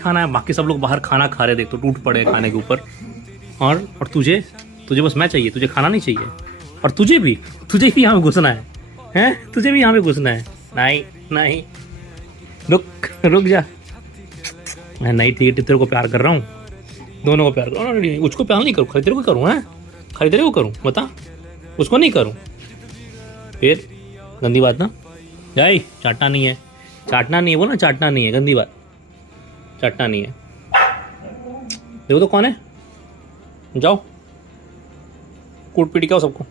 खाना है, बाकी सब लोग बाहर खाना खा रहे, देख तो टूट पड़े हैं खाने के ऊपर। और तुझे बस मैं चाहिए, तुझे खाना नहीं चाहिए। और तुझे भी यहाँ पे घुसना है, तुझे भी यहाँ पे घुसना है। नहीं नहीं, रुक जा। मैं नहीं, ठीक है, तेरे को प्यार कर रहा हूँ, दोनों को प्यार कर रहा हूँ। उसको प्यार नहीं करूँ, खाली तेरे को करूँ? है खाली तेरे को करूँ? बता, उसको नहीं करूँ? फिर गंदी बात ना। जाए, चाटना नहीं है, बोल ना, चाटना नहीं है, गंदी बात, चाटना नहीं है। देखो तो कौन है, जाओ कूट पीट के आओ सबको।